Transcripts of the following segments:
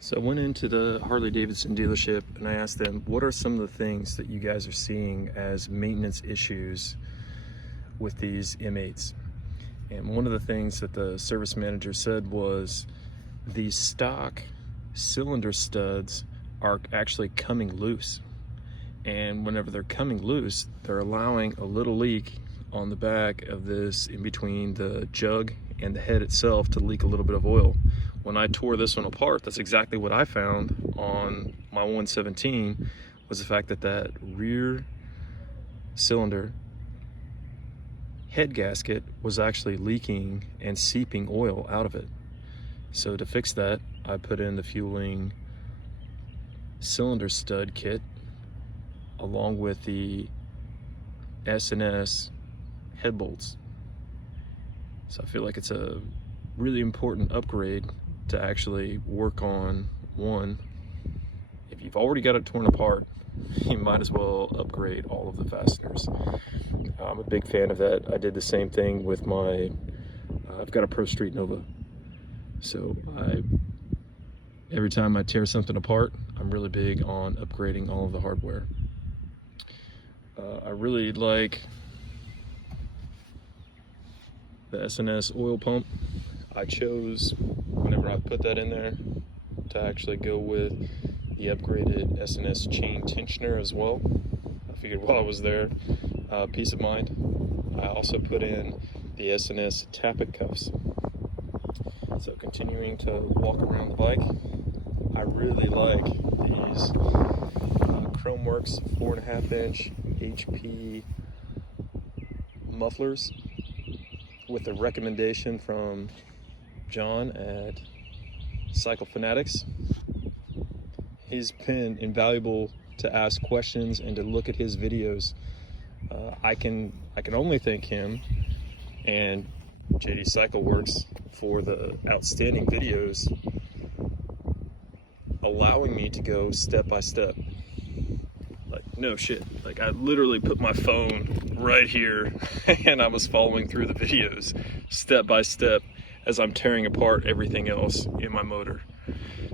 So I went into the Harley-Davidson dealership and I asked them, what are some of the things that you guys are seeing as maintenance issues with these M8s? And one of the things that the service manager said was these stock cylinder studs are actually coming loose. And whenever they're coming loose, they're allowing a little leak on the back of this, in between the jug and the head itself, to leak a little bit of oil. When I tore this one apart, that's exactly what I found on my 117, was the fact that that rear cylinder head gasket was actually leaking and seeping oil out of it. So to fix that, I put in the Fueling cylinder stud kit along with the S&S head bolts. So I feel like it's a really important upgrade to actually work on. One, if you've already got it torn apart, you might as well upgrade all of the fasteners. I'm a big fan of that. I did the same thing with my, I've got a Pro Street Nova. So every time I tear something apart, I'm really big on upgrading all of the hardware. I really like the S&S oil pump. I chose, whenever I put that in there, to actually go with the upgraded S&S chain tensioner as well. I figured while I was there, peace of mind. I also put in the S&S tappet cuffs. So continuing to walk around the bike, I really like these Chromeworks 4.5-inch HP mufflers, with a recommendation from John at Cycle Fanatics. He's been invaluable to ask questions and to look at his videos. I can only thank him and JD Cycle Works for the outstanding videos, allowing me to go step by step. Like, no shit. Like, I literally put my phone right here and I was following through the videos step by step as I'm tearing apart everything else in my motor.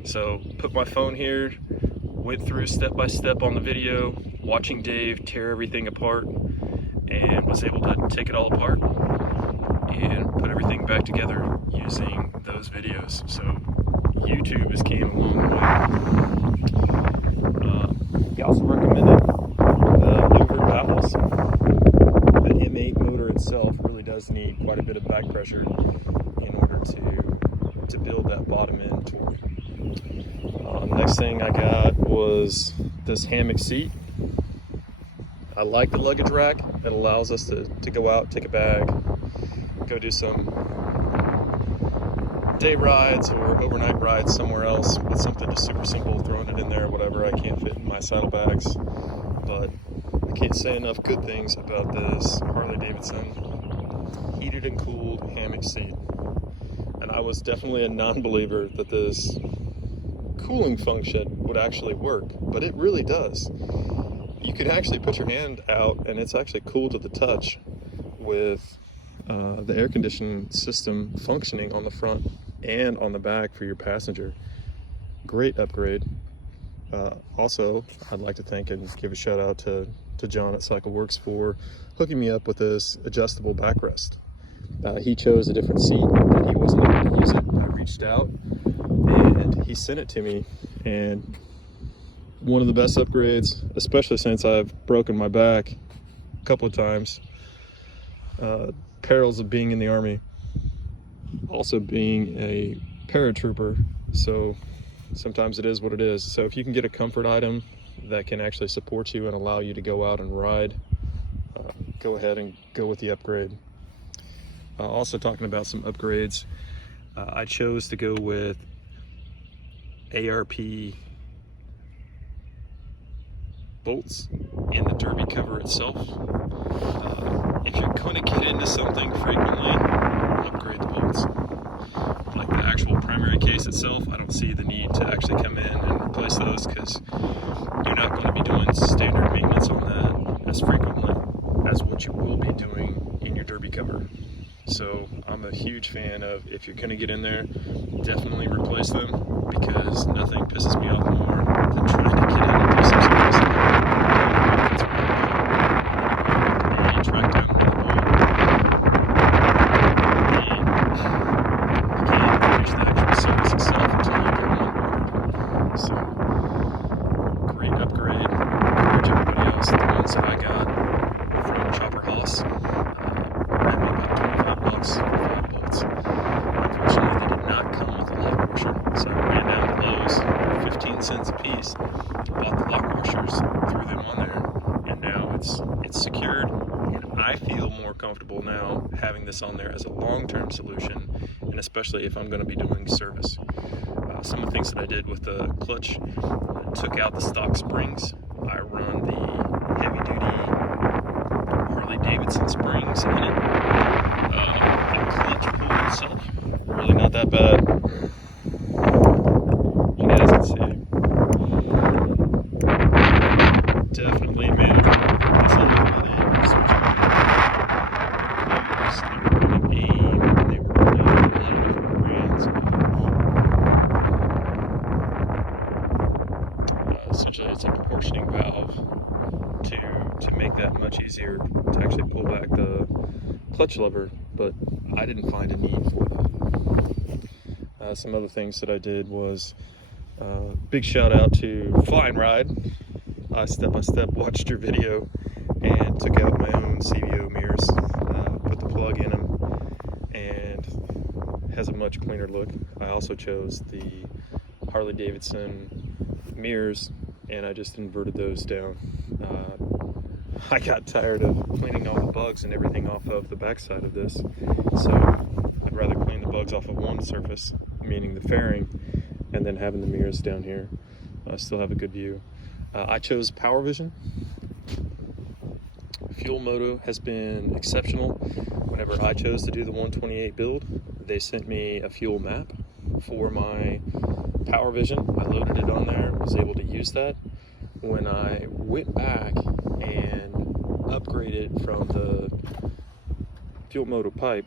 So put my phone here, went through step by step on the video, watching Dave tear everything apart, and was able to take it all apart and put everything back together using those videos. So YouTube has came a long way. He also recommended the louvered valves. The M8 motor itself really does need quite a bit of back pressure in order to build that bottom end torque. Next thing I got was this hammock seat. I like the luggage rack that allows us to go out, take a bag, go do some day rides or overnight rides somewhere else with something just super simple, throwing it in there, whatever I can't fit in my saddlebags. But I can't say enough good things about this Harley-Davidson heated and cooled hammock seat. And I was definitely a non-believer that this cooling function would actually work, but it really does. You could actually put your hand out and it's actually cool to the touch with the air conditioning system functioning on the front and on the back for your passenger. Great upgrade. Also, I'd like to thank and give a shout out to John at Cycle Works for hooking me up with this adjustable backrest. He chose a different seat and he wasn't able to use it. I reached out and he sent it to me, and one of the best upgrades, especially since I've broken my back a couple of times. Perils of being in the Army, also being a paratrooper, so sometimes it is what it is. So if you can get a comfort item that can actually support you and allow you to go out and ride, go ahead and go with the upgrade. Also talking about some upgrades, I chose to go with ARP bolts in the derby cover itself. If you're going to get into something frequently, upgrade the bolts. Like the actual primary case itself, I don't see the need to actually come in and replace those, because you're not going to be doing standard maintenance on that as frequently as what you will be doing in your derby cover. So I'm a huge fan of, if you're going to get in there, definitely replace them, because nothing pisses me off more than trying to get in and do some service. And track down another bolt. And you can't finish the actual service itself until you get one ordered. So, great upgrade. Encourage everybody else. The ones that I got from Chopper Haas ran me about $25 for 5 bolts. Unfortunately, they did not come with a lock washer, so I ran down to Lowe's, 15 cents a piece, bought the lock washers, threw them on there, and now it's secured, and I feel more comfortable now having this on there as a long-term solution, and especially if I'm going to be doing service. Some of the things that I did with the clutch, took out the stock springs. I run the heavy-duty Harley-Davidson springs in it. The clutch pull itself, really not that bad. You guys can see. Definitely manageable. It's all about switching gears. They were running AIM, and they were running a lot of different brands. Essentially, it's a proportioning valve to make that much easier to actually pull back the clutch lever, but I didn't find a need for that. Some other things that I did was big shout out to Flying Ride. I step-by-step watched your video and took out my own CVO mirrors, put the plug in them, and has a much cleaner look. I also chose the Harley-Davidson mirrors, and I just inverted those down. I got tired of cleaning all the bugs and everything off of the backside of this, so I'd rather clean the bugs off of one surface, meaning the fairing, and then having the mirrors down here. Still have a good view. I chose PowerVision. Fuel Moto has been exceptional. Whenever I chose to do the 128 build, they sent me a fuel map for my PowerVision. I loaded it on there, was able to use that. When I went back and upgraded from the Fuel Moto pipe